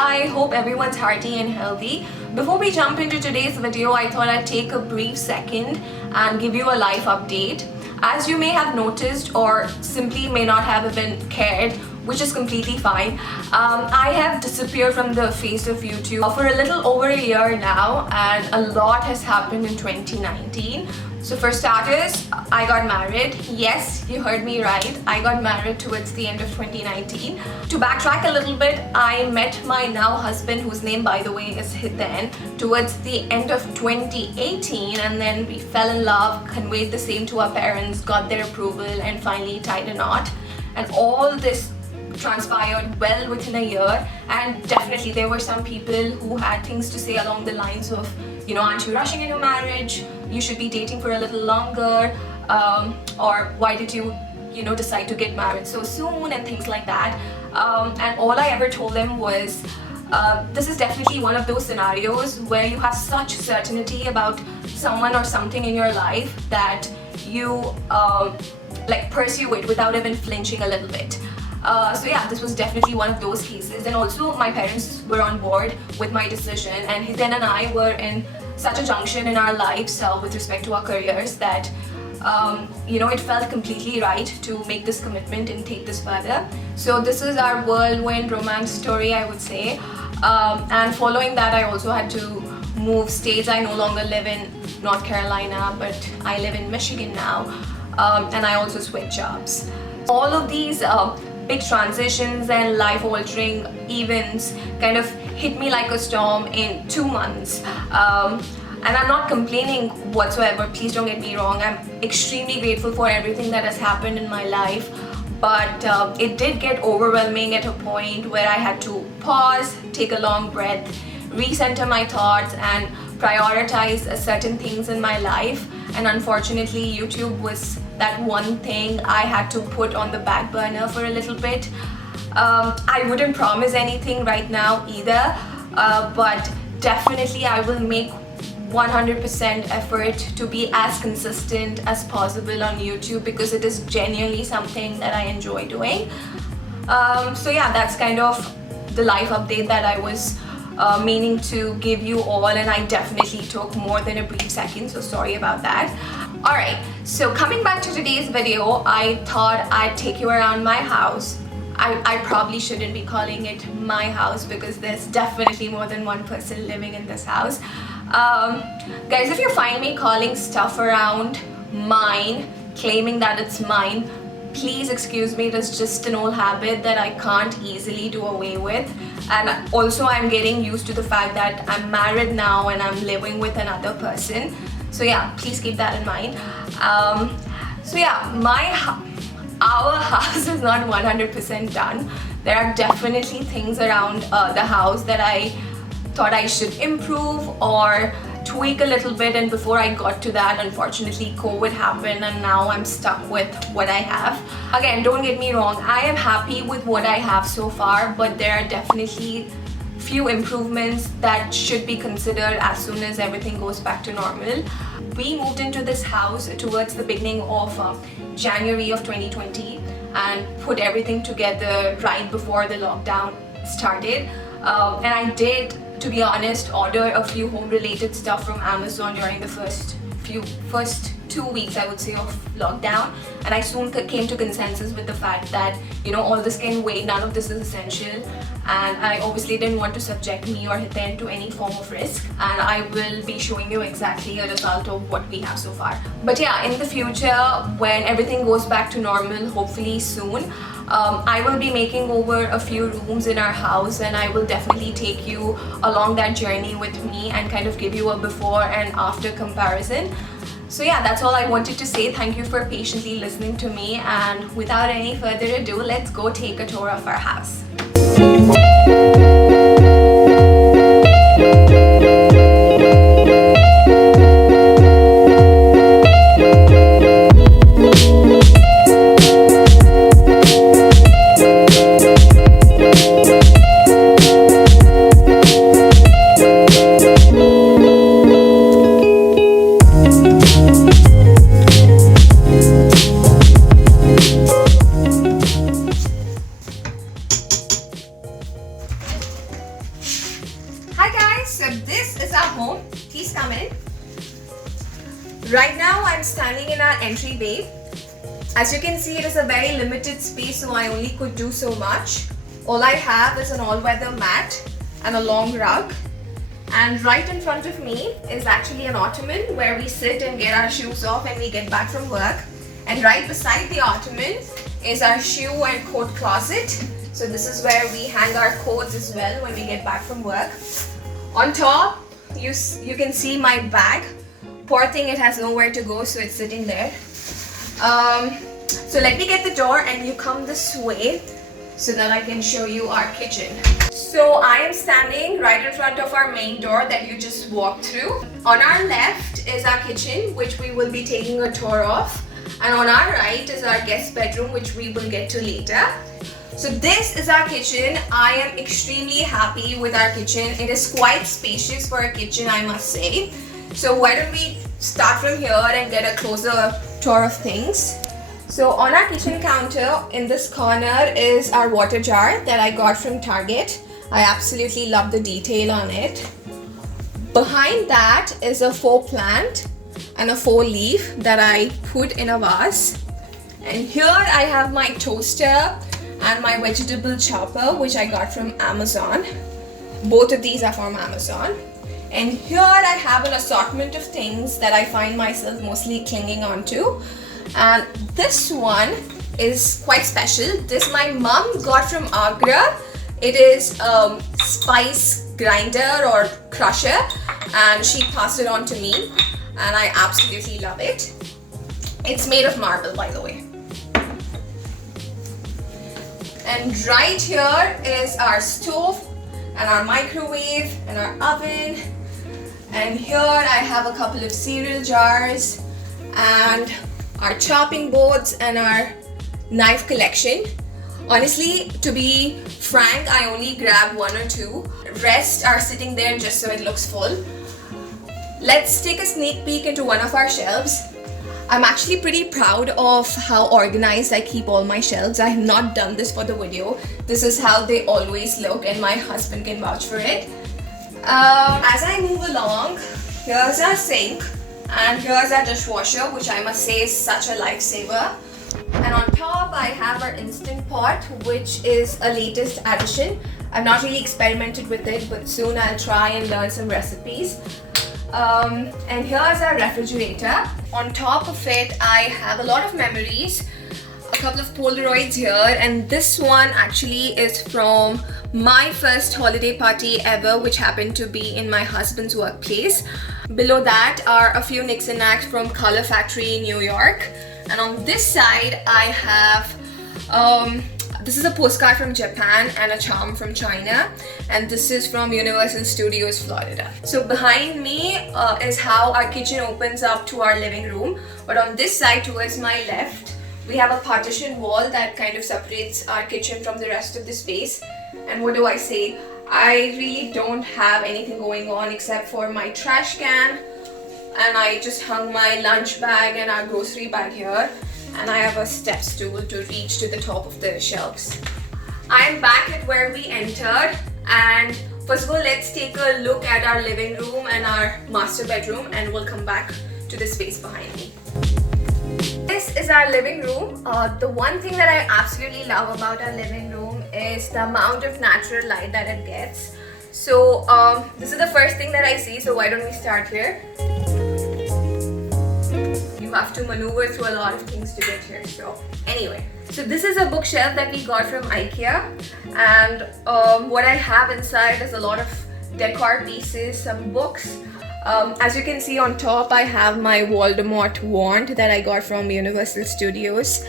I hope everyone's hearty and healthy. Before we jump into today's video, I thought I'd take a brief second and give you a life update. As you may have noticed or simply may not have even cared, which is completely fine, I have disappeared from the face of YouTube for a little over a year now, and a lot has happened in 2019. So for starters, I got married. Yes, you heard me right. I got married towards the end of 2019. To backtrack a little bit, I met my now husband, whose name by the way is Hiten, towards the end of 2018, and then we fell in love, conveyed the same to our parents, got their approval, and finally tied a knot. And all this transpired well within a year, and definitely there were some people who had things to say along the lines of, you know, aren't you rushing into marriage? You should be dating for a little longer, or why did you decide to get married so soon, and things like that. And all I ever told them was, this is definitely one of those scenarios where you have such certainty about someone or something in your life that you pursue it without even flinching a little bit. So yeah, this was definitely one of those cases, and also my parents were on board with my decision, and Hiten and I were in such a junction in our lives with respect to our careers that it felt completely right to make this commitment and take this further. So this is our whirlwind romance story, I would say. And following that, I also had to move states. I no longer live in North Carolina, but I live in Michigan now, and I also switched jobs. All of these big transitions and life-altering events kind of hit me like a storm in 2 months. And I'm not complaining whatsoever, please don't get me wrong. I'm extremely grateful for everything that has happened in my life, but it did get overwhelming at a point where I had to pause, take a long breath, recenter my thoughts, and prioritize certain things in my life. And unfortunately, YouTube was that one thing I had to put on the back burner for a little bit. I wouldn't promise anything right now either, but definitely I will make 100% effort to be as consistent as possible on YouTube, because it is genuinely something that I enjoy doing. So yeah, that's kind of the life update that I was meaning to give you all, and I definitely took more than a brief second, so sorry about that. Alright, so coming back to today's video, I thought I'd take you around my house. I probably shouldn't be calling it my house because there's definitely more than one person living in this house. Guys, if you find me calling stuff around mine, claiming that it's mine, please excuse me. It is just an old habit that I can't easily do away with. And also I'm getting used to the fact that I'm married now and I'm living with another person. So yeah, please keep that in mind. So yeah, our house is not 100% done. There are definitely things around the house that I thought I should improve or tweak a little bit, and before I got to that, unfortunately COVID happened and now I'm stuck with what I have. Again, don't get me wrong, I am happy with what I have so far, but there are definitely few improvements that should be considered as soon as everything goes back to normal. We moved into this house towards the beginning of January of 2020 and put everything together right before the lockdown started. And I did, to be honest, order a few home related stuff from Amazon during the first 2 weeks, I would say, of lockdown, and I soon came to consensus with the fact that all this can wait, none of this is essential, and I obviously didn't want to subject me or Hiten to any form of risk, and I will be showing you exactly a result of what we have so far. But yeah, in the future, when everything goes back to normal, hopefully soon, I will be making over a few rooms in our house, and I will definitely take you along that journey with me and kind of give you a before and after comparison. So yeah, that's all I wanted to say. Thank you for patiently listening to me, and without any further ado, let's go take a tour of our house. so this is our home. Please come in. Right now I'm standing in our entryway. As you can see, it is a very limited space, so I only could do so much. All I have is an all-weather mat and a long rug. And right in front of me is actually an ottoman where we sit and get our shoes off when we get back from work. And right beside the ottoman is our shoe and coat closet. So this is where we hang our coats as well when we get back from work. On top, you can see my bag. Poor thing, it has nowhere to go, so it's sitting there. So let me get the door and you come this way so that I can show you our kitchen. So I am standing right in front of our main door that you just walked through. On our left is our kitchen, which we will be taking a tour of. And on our right is our guest bedroom, which we will get to later. So this is our kitchen. I am extremely happy with our kitchen. It is quite spacious for a kitchen, I must say. So why don't we start from here and get a closer tour of things. So on our kitchen counter in this corner is our water jar that I got from Target. I absolutely love the detail on it. Behind that is a faux plant and a faux leaf that I put in a vase. And here I have my toaster and my vegetable chopper, which I got from Amazon. Both of these are from Amazon. And here I have an assortment of things that I find myself mostly clinging onto. And this one is quite special. This my mom got from Agra. It is a spice grinder or crusher, and she passed it on to me, and I absolutely love it. It's made of marble, by the way. And right here is our stove and our microwave and our oven. And here I have a couple of cereal jars and our chopping boards and our knife collection. Honestly, to be frank, I only grabbed one or two. Rest are sitting there just so it looks full. Let's take a sneak peek into one of our shelves. I'm actually pretty proud of how organized I keep all my shelves. I have not done this for the video. This is how they always look, and my husband can vouch for it. As I move along, here's our sink and here's our dishwasher, which I must say is such a lifesaver. And on top I have our Instant Pot, which is a latest addition. I've not really experimented with it, but soon I'll try and learn some recipes. And here's our refrigerator. On top of it I have a lot of memories, a couple of Polaroids here, and this one actually is from my first holiday party ever, which happened to be in my husband's workplace. Below that are a few nicks and knacks from Color Factory in New York. And on this side I have this is a postcard from Japan and a charm from China, and this is from Universal Studios, Florida. So behind me is how our kitchen opens up to our living room, but on this side towards my left we have a partition wall that kind of separates our kitchen from the rest of the space. And what do I say? I really don't have anything going on except for my trash can, and I just hung my lunch bag and our grocery bag here, and I have a step stool to reach to the top of the shelves. I'm back at where we entered, and first of all let's take a look at our living room and our master bedroom, and we'll come back to the space behind me. This is our living room. The one thing that I absolutely love about our living room is the amount of natural light that it gets. So this is the first thing that I see, so why don't we start here? You have to maneuver through a lot of things to get here. So anyway, so this is a bookshelf that we got from IKEA, and what I have inside is a lot of decor pieces, some books. As you can see on top I have my Voldemort wand that I got from Universal Studios.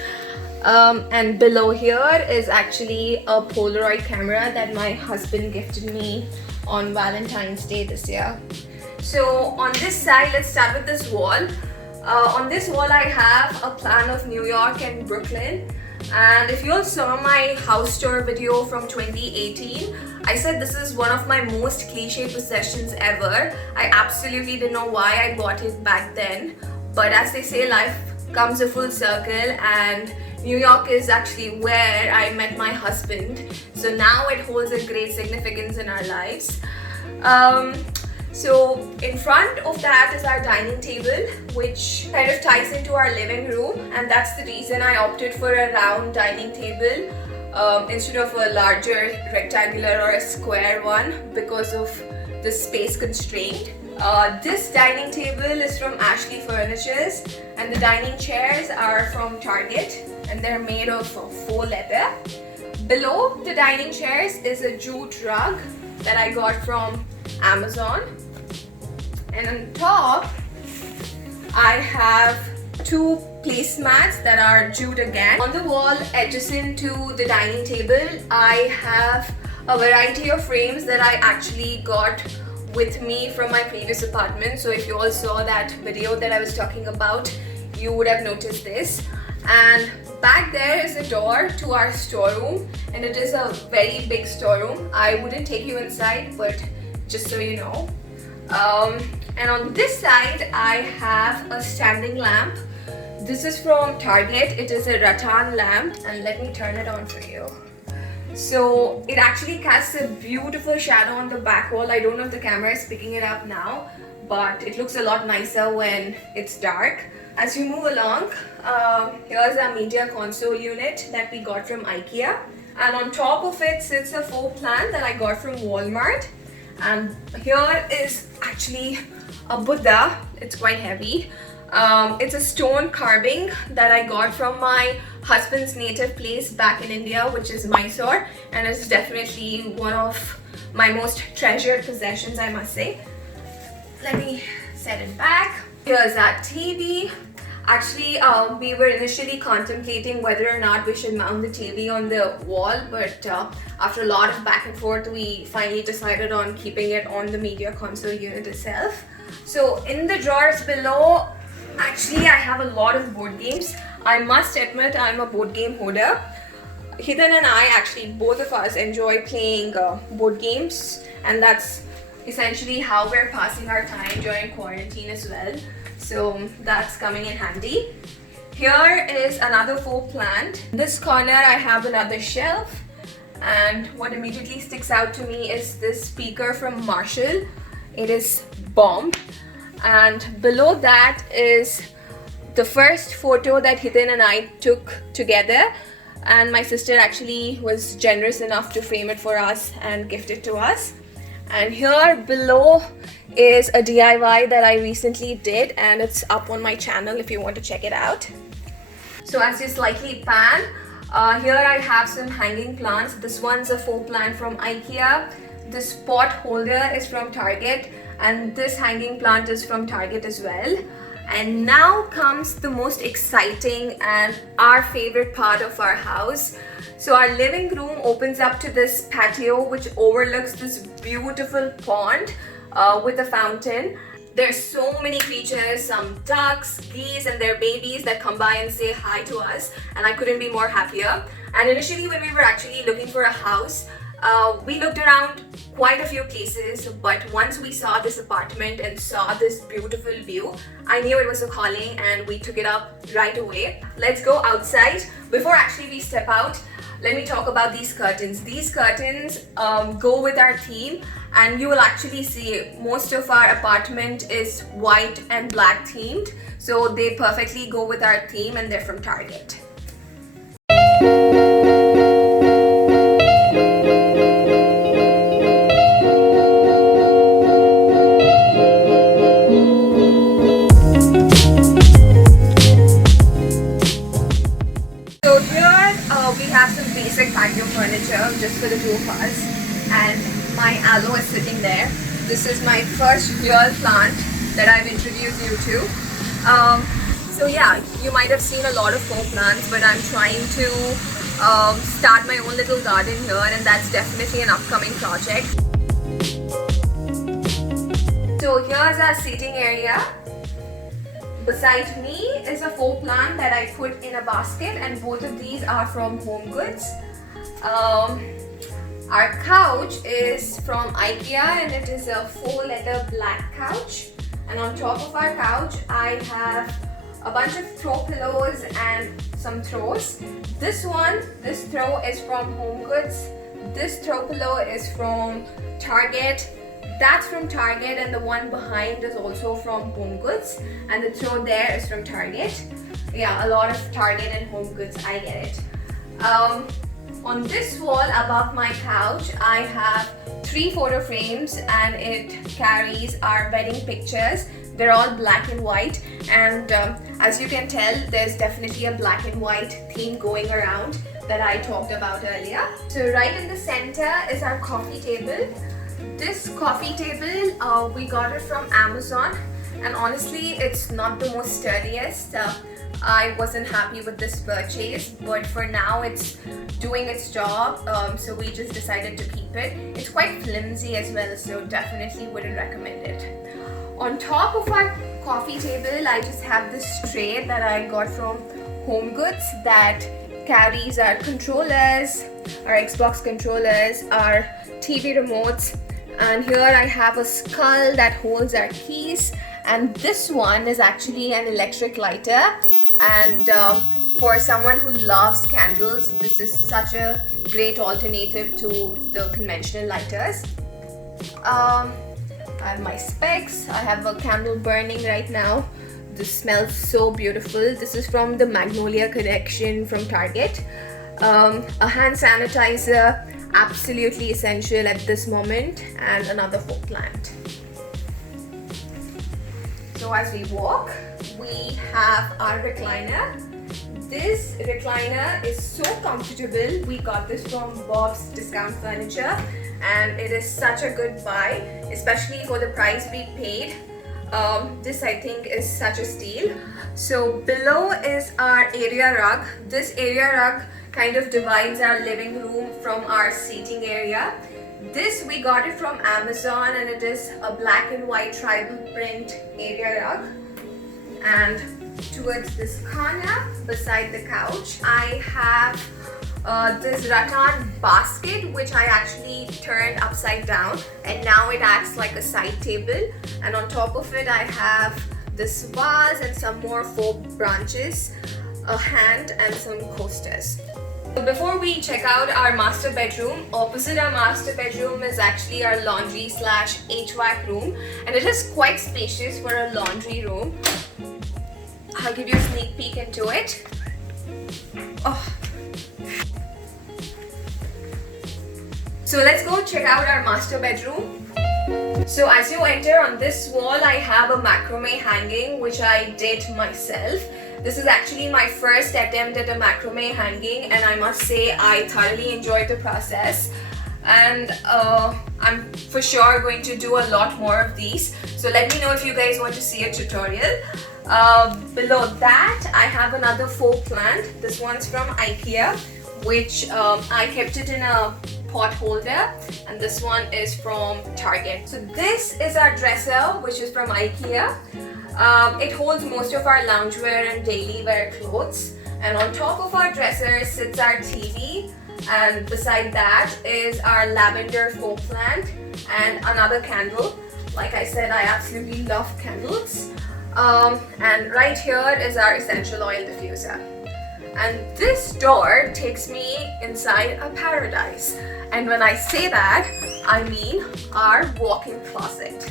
And below here is actually a Polaroid camera that my husband gifted me on Valentine's Day this year. So on this side, let's start with this wall. On this wall I have a plan of New York and Brooklyn, and if you all saw my house tour video from 2018, I said this is one of my most cliche possessions ever. I absolutely didn't know why I bought it back then, but as they say, life comes a full circle, and New York is actually where I met my husband, so now it holds a great significance in our lives. So in front of that is our dining table, which kind of ties into our living room, and that's the reason I opted for a round dining table instead of a larger rectangular or a square one because of the space constraint. This dining table is from Ashley Furnitures, and the dining chairs are from Target, and they're made of faux leather. Below the dining chairs is a jute rug that I got from Amazon, and on top I have two placemats that are jute again. On the wall adjacent to the dining table, I have a variety of frames that I actually got with me from my previous apartment. So if you all saw that video that I was talking about, you would have noticed this. And back there is a door to our storeroom, and it is a very big storeroom. I wouldn't take you inside, but just so you know. And on this side I have a standing lamp. This is from Target. It is a rattan lamp, and let me turn it on for you. So it actually casts a beautiful shadow on the back wall. I don't know if the camera is picking it up now, but it looks a lot nicer when it's dark. As you move along, here's our media console unit that we got from IKEA, and on top of it sits a faux plant that I got from Walmart. And here is actually a Buddha. It's quite heavy. It's a stone carving that I got from my husband's native place back in India, which is Mysore, and it's definitely one of my most treasured possessions, I must say. Let me set it back. Here's our TV. Actually, we were initially contemplating whether or not we should mount the TV on the wall, but after a lot of back and forth, we finally decided on keeping it on the media console unit itself. So in the drawers below, actually I have a lot of board games. I must admit I'm a board game hoarder. Hiten and I, actually both of us, enjoy playing board games, and that's essentially how we're passing our time during quarantine as well. So that's coming in handy. Here is another faux plant. In this corner I have another shelf, and what immediately sticks out to me is this speaker from Marshall. It is bomb. And below that is the first photo that Hiten and I took together, and my sister actually was generous enough to frame it for us and gift it to us. And here below is a DIY that I recently did, and it's up on my channel if you want to check it out. So as you slightly pan, here I have some hanging plants. This one's a faux plant from IKEA. This pot holder is from Target, and this hanging plant is from Target as well. And now comes the most exciting and our favorite part of our house. So our living room opens up to this patio which overlooks this beautiful pond with a fountain. There's so many creatures, some ducks, geese and their babies that come by and say hi to us, and I couldn't be more happier. And initially when we were actually looking for a house, we looked around quite a few places, but once we saw this apartment and saw this beautiful view, I knew it was a calling and we took it up right away. Let's go outside. Before actually we step out, let me talk about these curtains. These curtains go with our theme, and you will actually see most of our apartment is white and black themed, so they perfectly go with our theme, and they're from Target. Patio furniture just for the two of us, and my aloe is sitting there. This is my first real plant that I've introduced you to. So yeah, you might have seen a lot of faux plants, but I'm trying to start my own little garden here, and that's definitely an upcoming project. So here's our seating area. Beside me is a faux plant that I put in a basket, and both of these are from Home Goods. Our couch is from IKEA, and it is a faux leather black couch. And on top of our couch, I have a bunch of throw pillows and some throws. This throw is from Home Goods. This throw pillow is from Target. That's from Target, and the one behind is also from Home Goods, and the throw there is from Target. Yeah, a lot of Target and Home Goods, I get it. On this wall above my couch, I have 3 photo frames, and it carries our wedding pictures. They're all black and white, and as you can tell, there's definitely a black and white theme going around that I talked about earlier. So right in the center is our coffee table. This coffee table, we got it from Amazon, and honestly, it's not the most sturdiest. I wasn't happy with this purchase, but for now it's doing its job, so we just decided to keep it. It's quite flimsy as well, so definitely wouldn't recommend it. On top of our coffee table, I just have this tray that I got from Home Goods that carries our controllers, our Xbox controllers, our TV remotes, and here I have a skull that holds our keys, and this one is actually an electric lighter, and for someone who loves candles, this is such a great alternative to the conventional lighters. I have my specs. I have a candle burning right now. This smells so beautiful. This is from the Magnolia collection from Target. A hand sanitizer, absolutely essential at this moment, and another folk plant. So as we walk, we have our recliner. This recliner is so comfortable. We got this from Bob's Discount Furniture, and it is such a good buy, especially for the price we paid. This I think is such a steal. So below is our area rug. This area rug kind of divides our living room from our seating area. This we got it from Amazon, and it is a black and white tribal print area rug. And towards this corner beside the couch, I have this rattan basket, which I actually turned upside down, and now it acts like a side table. And on top of it, I have this vase and some more faux branches, a hand, and some coasters. So before we check out our master bedroom, opposite our master bedroom is actually our laundry / HVAC room, and it is quite spacious for a laundry room. I'll give you a sneak peek into it. Oh. So let's go check out our master bedroom. So as you enter, on this wall I have a macrame hanging, which I did myself. This is actually my first attempt at a macrame hanging, and I must say I thoroughly enjoyed the process, and I'm for sure going to do a lot more of these. So let me know if you guys want to see a tutorial. Below that I have another faux plant. This one's from IKEA, which I kept it in a pot holder, and this one is from Target. So this is our dresser, which is from IKEA. It holds most of our loungewear and daily wear clothes, and on top of our dresser sits our TV, and beside that is our lavender faux plant and another candle. Like I said, I absolutely love candles. And right here is our essential oil diffuser. And this door takes me inside a paradise. And when I say that, I mean our walk-in closet.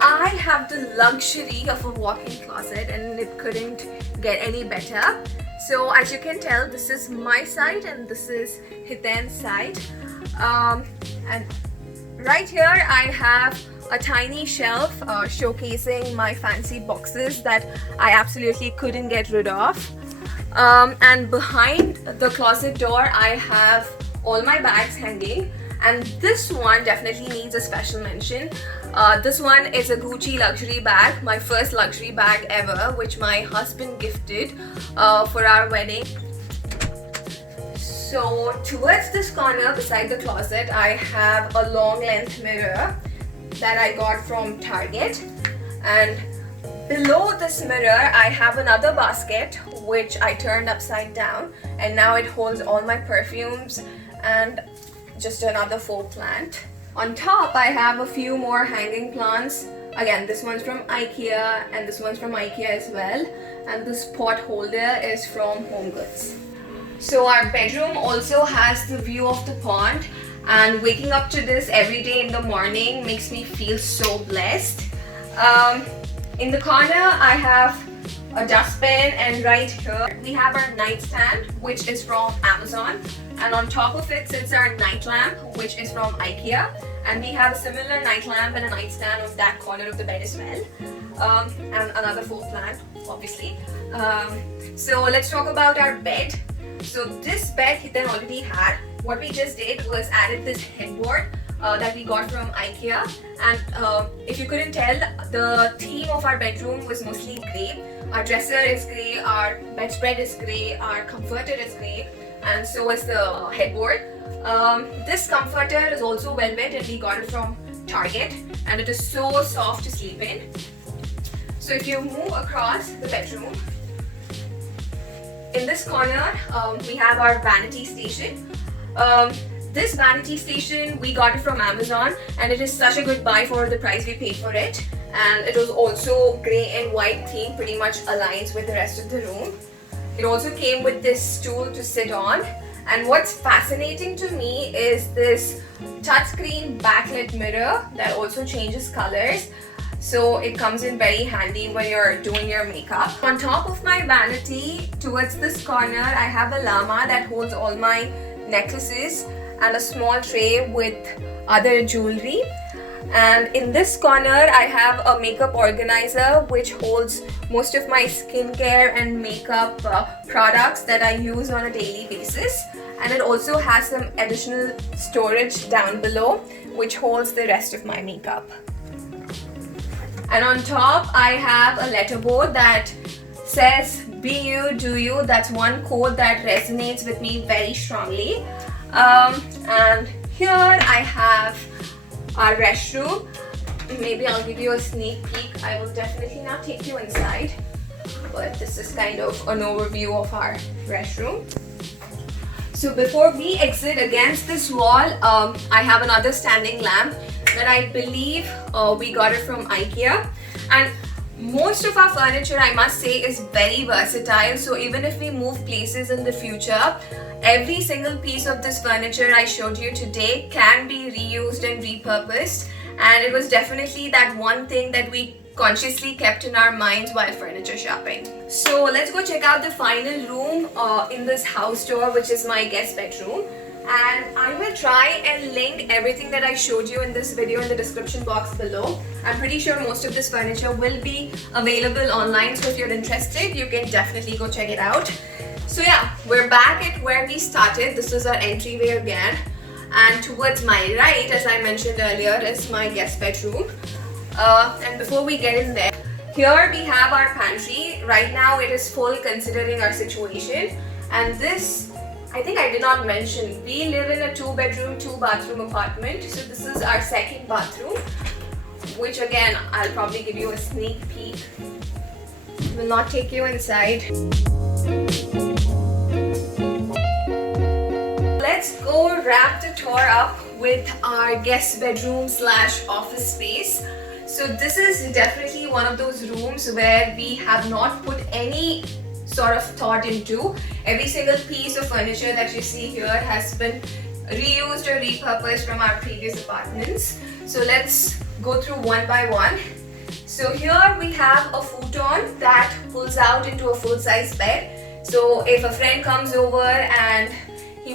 I have the luxury of a walk-in closet, and it couldn't get any better. So as you can tell, this is my side and this is Hiten's side. And right here I have a tiny shelf showcasing my fancy boxes that I absolutely couldn't get rid of. And behind the closet door I have all my bags hanging, and this one definitely needs a special mention. This one is a Gucci luxury bag, my first luxury bag ever, which my husband gifted for our wedding. So towards this corner beside the closet I have a long length mirror that I got from Target, and below this mirror I have another basket which I turned upside down, and now it holds all my perfumes and just another faux plant. On top I have a few more hanging plants. Again, this one's from IKEA and this one's from IKEA as well, and this pot holder is from Home Goods. So our bedroom also has the view of the pond, and waking up to this every day in the morning makes me feel so blessed. In the corner I have a dustbin, and right here we have our nightstand, which is from Amazon, and on top of it sits our night lamp, which is from IKEA, and we have a similar night lamp and a nightstand on that corner of the bed as well, and another fourth plant obviously. So let's talk about our bed. So this bed Hiten already had. What we just did was added this headboard that we got from IKEA, and if you couldn't tell, the theme of our bedroom was mostly grey. Our dresser is grey, our bedspread is grey, our comforter is grey, and so is the headboard. This comforter is also velvet, and we got it from Target, and it is so soft to sleep in. So if you move across the bedroom, in this corner we have our Vanity Station. This Vanity Station, we got it from Amazon, and it is such a good buy for the price we paid for it. And it was also grey and white theme, pretty much aligns with the rest of the room. It also came with this stool to sit on. And what's fascinating to me is this touchscreen backlit mirror that also changes colors. So it comes in very handy when you're doing your makeup. On top of my vanity, towards this corner, I have a llama that holds all my necklaces and a small tray with other jewelry. And in this corner I have a makeup organizer which holds most of my skincare and makeup products that I use on a daily basis, and it also has some additional storage down below which holds the rest of my makeup. And on top I have a letterboard that says "Be you, do you." That's one quote that resonates with me very strongly. And here I have our restroom. Maybe I'll give you a sneak peek. I will definitely not take you inside, but this is kind of an overview of our restroom. So before we exit, against this wall I have another standing lamp that I believe we got it from IKEA. And most of our furniture, I must say, is very versatile. So even if we move places in the future, every single piece of this furniture I showed you today can be reused and repurposed. And it was definitely that one thing that we consciously kept in our minds while furniture shopping. So let's go check out the final room in this house tour, which is my guest bedroom. And I will try and link everything that I showed you in this video in the description box below. I'm pretty sure most of this furniture will be available online, so if you're interested, you can definitely go check it out. So yeah, we're back at where we started. This is our entryway again, and towards my right, as I mentioned earlier, is my guest bedroom. And before we get in there, here we have our pantry. Right now it is full considering our situation, and this, I think I did not mention, we live in a 2-bedroom, 2-bathroom apartment. So this is our second bathroom, which again, I'll probably give you a sneak peek. Will not take you inside. Let's go wrap the tour up with our guest bedroom / office space. So this is definitely one of those rooms where we have not put any sort of thought into. Every single piece of furniture that you see here has been reused or repurposed from our previous apartments. So let's go through one by one. So here we have a futon that pulls out into a full-size bed. So if a friend comes over and he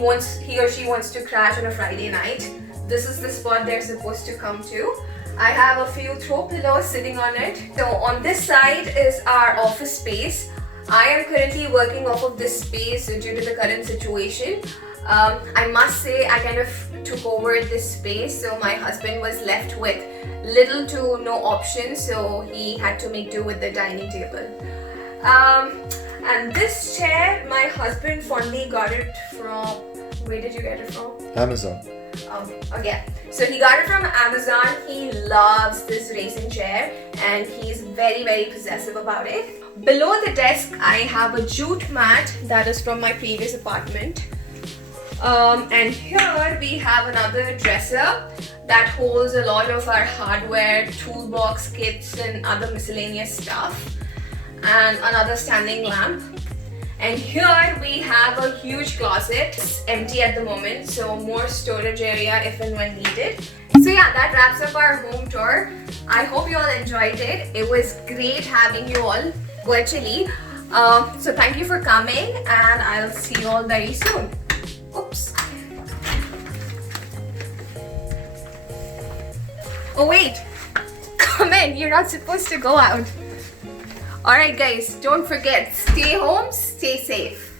or she wants to crash on a Friday night, this is the spot they're supposed to come to. I have a few throw pillows sitting on it. So on this side is our office space. I am currently working off of this space due to the current situation. I must say I kind of took over this space, so my husband was left with little to no options, so he had to make do with the dining table. And this chair, my husband fondly got it from, where did you get it from? Amazon. Again, so he got it from Amazon. He loves this racing chair and he's very, very possessive about it. Below the desk, I have a jute mat that is from my previous apartment. And here we have another dresser that holds a lot of our hardware, toolbox kits and other miscellaneous stuff, and another standing lamp. And here we have a huge closet. It's empty at the moment, so more storage area if and when needed. So yeah, that wraps up our home tour. I hope you all enjoyed it. It was great having you all virtually. So thank you for coming, and I'll see you all very soon. Oops. Oh wait, come in. You're not supposed to go out. Alright guys, don't forget, stay home, stay safe.